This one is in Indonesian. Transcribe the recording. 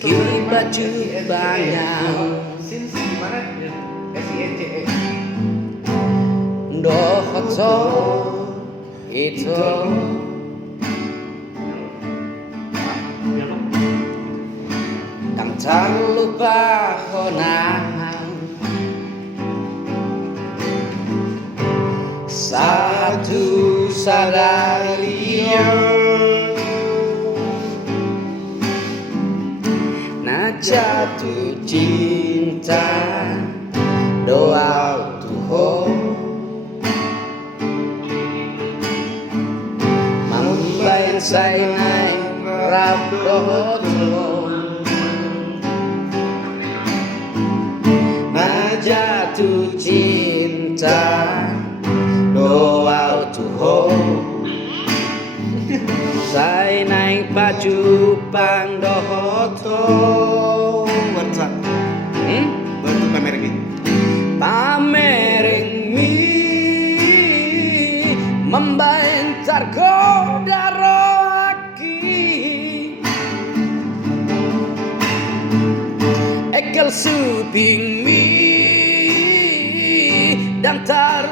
Ki baju banyak Sins gimana? SINCE. Dohoto itu Kang tak lupa honang Satu sadari Na jatuh cinta Doa Tuhan Mambayan say nay rap dohotong Na jatuh cinta Doa Tuhan Say nay pajupang dohotong WhatsApp. Baru pamer gitu. Pamering mi membentar kodaro aki Ekel suping mi dan tar